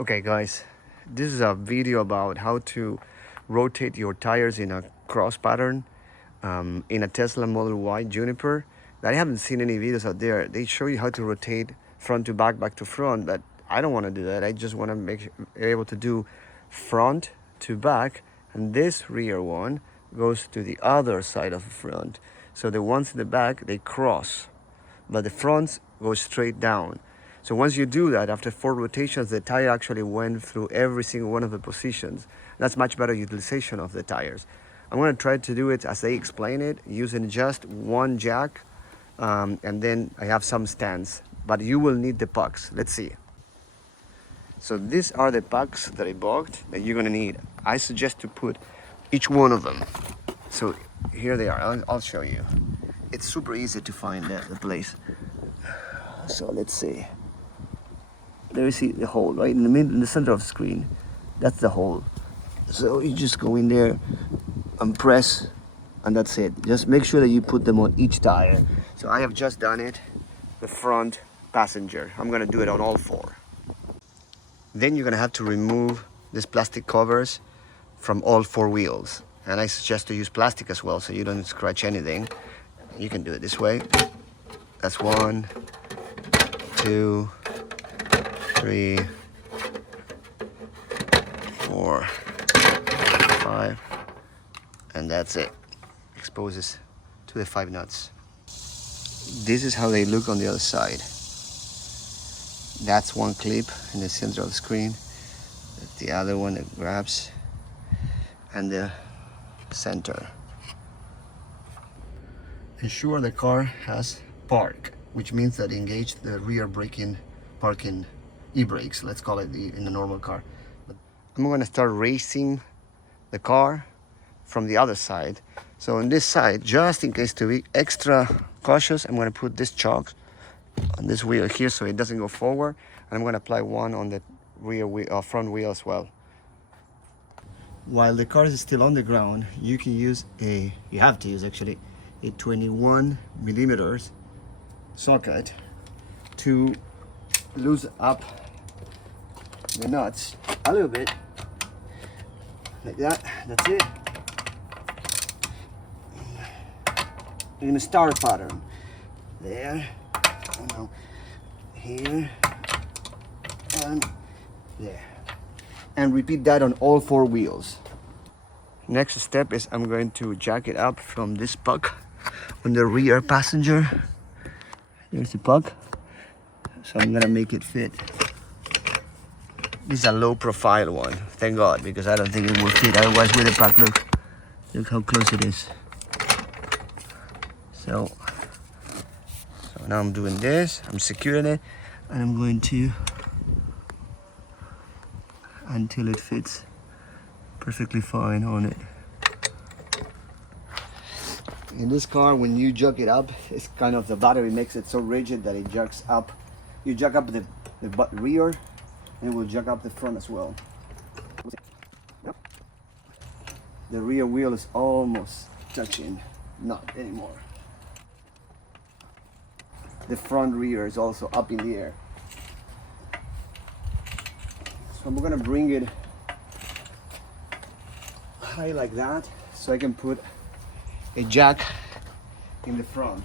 Okay guys, this is a video about how to rotate your tires in a cross pattern in a Tesla Model Y Juniper. I haven't seen any videos out there. They show you how to rotate front to back, back to front, but I don't want to do that. I just want to be able to do front to back, and this rear one goes to the other side of the front. So the ones in the back, they cross, but the fronts go straight down. So once you do that, after 4 rotations, the tire actually went through every single one of the positions. That's much better utilization of the tires. I'm going to try to do it as they explain it, using just one jack, and then I have some stands, but you will need the pucks. Let's see. So these are the pucks that I bought that you're going to need. I suggest to put each one of them. So here they are. I'll show you. It's super easy to find the place. So let's see. There you see the hole right in the middle, in the center of the screen. That's the hole. So you just go in there and press, and that's it. Just make sure that you put them on each tire. So I have just done it, the front passenger. I'm gonna do it on all 4. Then you're gonna have to remove these plastic covers from all 4 wheels. And I suggest to use plastic as well, so you don't scratch anything. You can do it this way. That's 1, 2, 3, 4, 5, and that's it. Exposes to the 5 nuts. This is how they look on the other side. That's one clip in the center of the screen. The other one that grabs, and the center. Ensure the car has park, which means that engage the rear braking parking e-brakes, let's call it in a normal car. I'm going to start racing the car from the other side. So on this side, just in case to be extra cautious, I'm going to put this chalk on this wheel here so it doesn't go forward, and I'm going to apply one on the rear wheel, front wheel as well. While the car is still on the ground, you can use you have to use actually a 21 millimeters socket to loosen up the nuts a little bit, like that. That's it. In a star pattern. There, here, and there. And repeat that on all 4 wheels. Next step is I'm going to jack it up from this puck on the rear passenger. There's the puck. So I'm gonna make it fit. This is a low profile one, thank God, because I don't think it will fit. Otherwise, with the puck, look how close it is. So now I'm doing this. I'm securing it, and I'm going to until it fits perfectly fine on it. In this car, when you jack it up, it's kind of the battery makes it so rigid that it jacks up. You jack up the rear, and it will jack up the front as well. The rear wheel is almost touching, not anymore. The front rear is also up in the air. So I'm gonna bring it high like that, so I can put a jack in the front.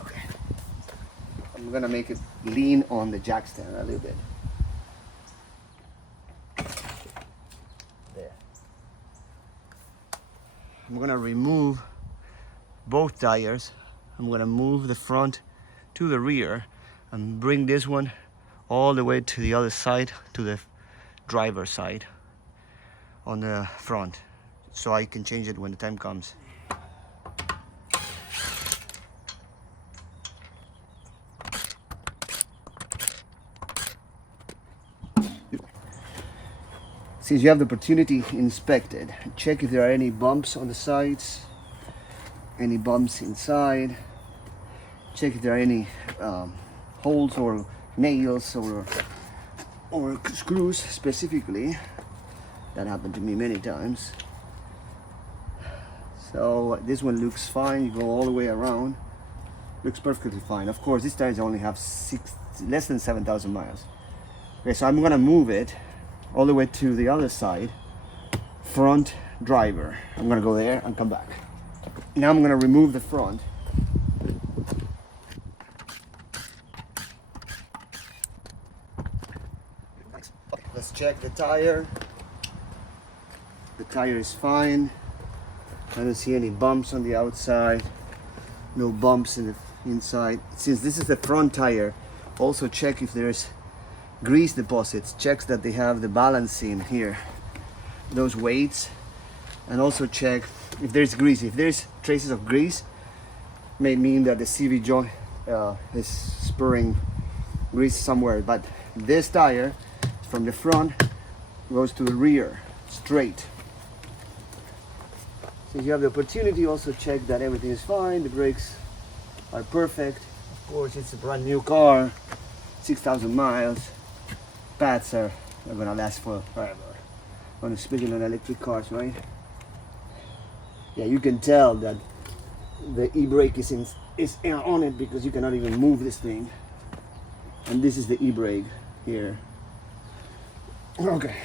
Okay. I'm gonna make it lean on the jack stand a little bit. There. I'm gonna remove both tires. I'm gonna move the front to the rear and bring this one all the way to the other side, to the driver's side on the front, so I can change it when the time comes. Since you have the opportunity, inspect it. Check if there are any bumps on the sides, any bumps inside. Check if there are any holes or nails or screws specifically. That happened to me many times. So this one looks fine. You go all the way around. Looks perfectly fine. Of course, these tires only have less than 7,000 miles. Okay, so I'm gonna move it all the way to the other side. Front driver. I'm gonna go there and come back. Now I'm gonna remove the front. Okay, let's check the tire. The tire is fine. I don't see any bumps on the outside. No bumps in the inside. Since this is the front tire, also check if there's grease deposits. Checks that they have the balancing here, those weights, and also check if there's grease. If there's traces of grease, may mean that the CV joint is spurring grease somewhere. But this tire from the front goes to the rear straight. So you have the opportunity, also check that everything is fine. The brakes are perfect. Of course, it's a brand new car, 6,000 miles. Pads are gonna last for forever. When speaking on electric cars, right? Yeah, you can tell that the e-brake is on it because you cannot even move this thing. And this is the e-brake here. Okay,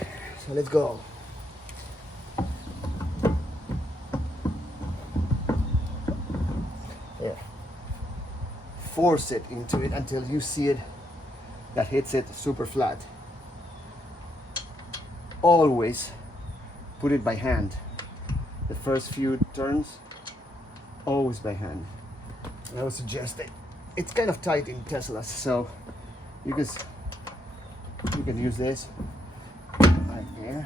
so let's go. Force it into it until you see it that hits it super flat. Always put it by hand. The first few turns, always by hand. And I would suggest that it's kind of tight in Teslas, so you can use this right here.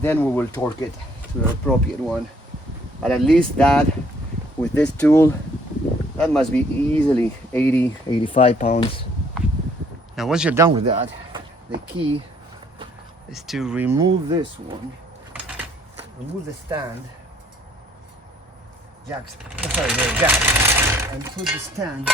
Then we will torque it to the appropriate one. But at least that, with this tool, that must be easily 80, 85 pounds. Now once you're done with that, the key is to remove this one, remove the stand, the jack, and put the stand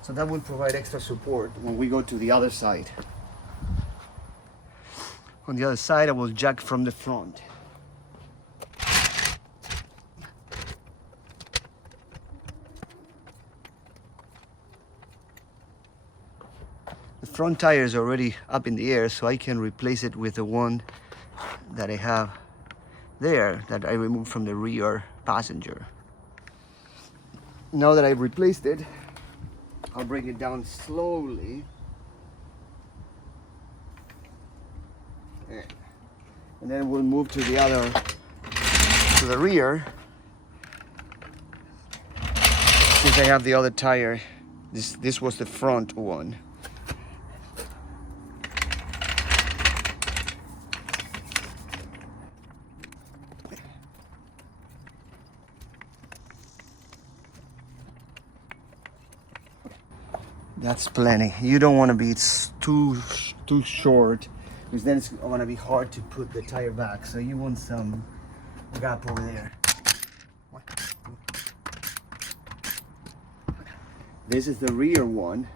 so that will provide extra support when we go to the other side. On the other side, I will jack from the front. The front tire is already up in the air, so I can replace it with the one that I have there that I removed from the rear passenger. Now that I've replaced it, I'll bring it down slowly. And then we'll move to the rear. Since I have the other tire, this was the front one. That's plenty. You don't want to be too short, because then it's going to be hard to put the tire back. So you want some gap over there. This is the rear one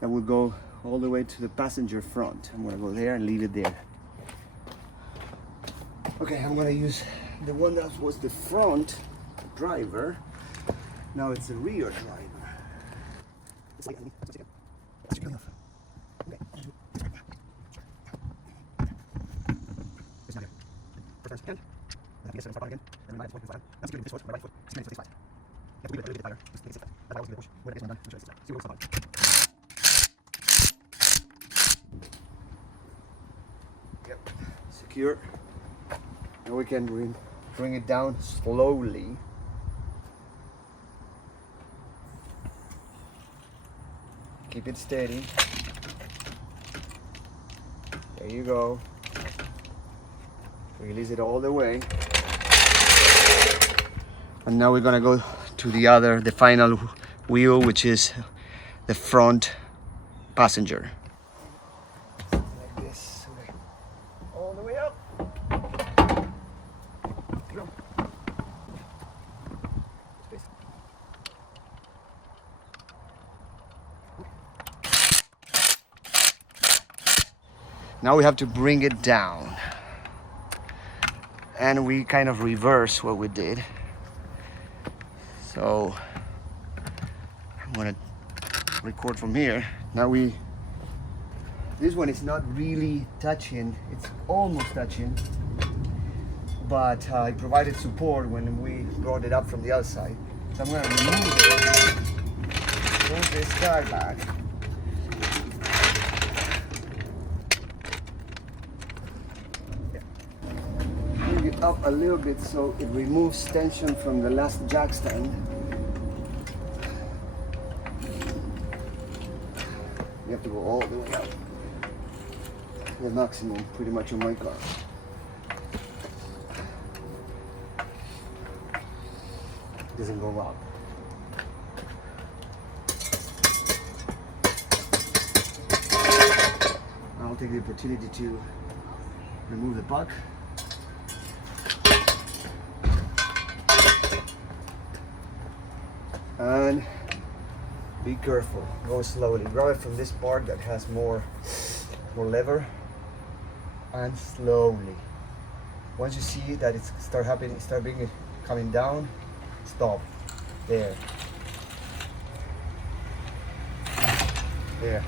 that will go all the way to the passenger front. I'm going to go there and leave it there. Okay, I'm going to use the one that was the front driver. Now it's the rear driver. Yep, secure. And we can bring it down slowly. Keep it steady. There you go. Release it all the way. And now we're gonna go to the final wheel, which is the front passenger. Like this, all the way up. Go. Now we have to bring it down. And we kind of reverse what we did. So I'm gonna record from here. Now this one is not really touching, it's almost touching, but it provided support when we brought it up from the other side. So I'm gonna move this guy back. Up a little bit so it removes tension from the last jack stand. You have to go all the way up. The maximum pretty much on my car. Doesn't go up. I'll take the opportunity to remove the puck. And be careful, go slowly. Grab it from this part that has more lever, and slowly. Once you see that it's coming down, stop. There. There.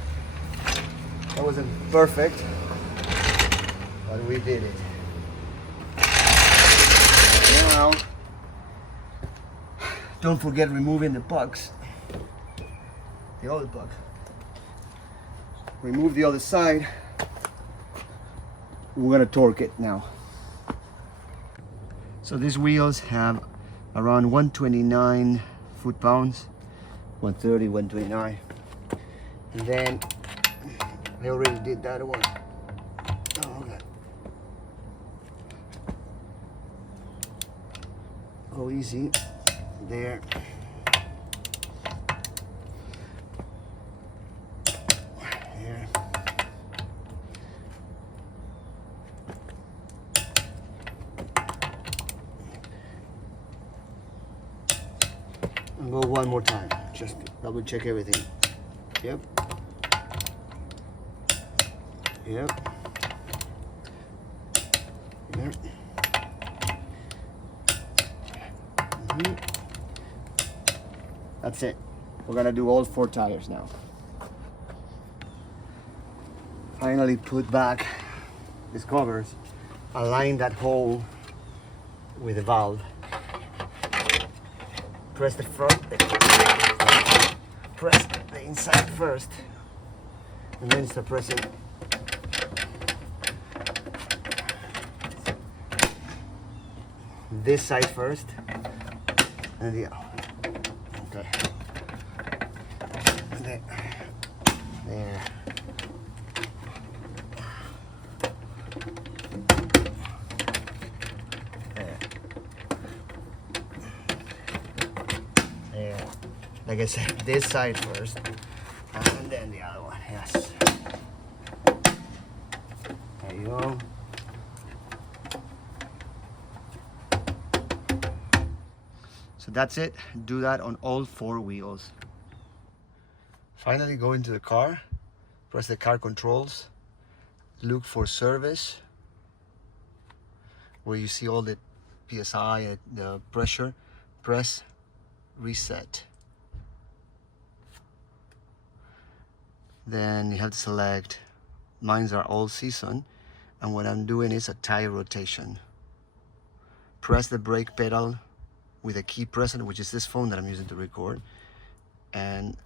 That wasn't perfect, but we did it. Now, don't forget removing the pucks. The other puck. Remove the other side. We're gonna torque it now. So these wheels have around 129 foot-pounds, 130, 129. And then they already did that one. Oh, okay. Go easy. There. Here. And go one more time. Just double check everything. Yep. Yep. There. That's it. We're gonna do all 4 tires now. Finally put back these covers. Align that hole with the valve. Press the front. Press the inside first. And then start pressing this side first. And the other. Okay. There. There. There. There. Like I said, this side first, and then the other one. Yes. There you go. So that's it. Do that on all 4 wheels. Finally go into the car, press the car controls, look for service, where you see all the PSI, the pressure, press reset. Then you have to select, mines are all season, and what I'm doing is a tire rotation. Press the brake pedal with a key present, which is this phone that I'm using to record, and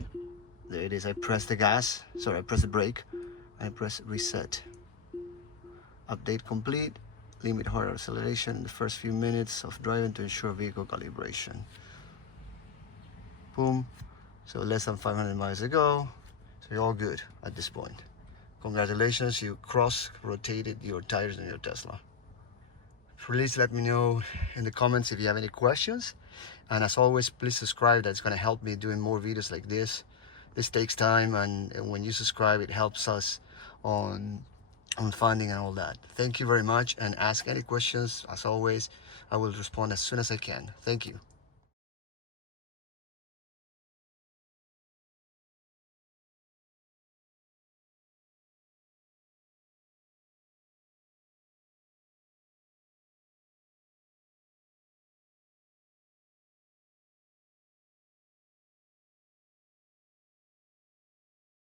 there it is. I press the brake, and I press reset. Update complete. Limit hard acceleration in the first few minutes of driving to ensure vehicle calibration. Boom. So less than 500 miles ago. So you're all good at this point. Congratulations, you cross-rotated your tires in your Tesla. Please let me know in the comments if you have any questions. And as always, please subscribe. That's going to help me doing more videos like this. This takes time, and when you subscribe, it helps us on funding and all that. Thank you very much, and ask any questions. As always, I will respond as soon as I can. Thank you.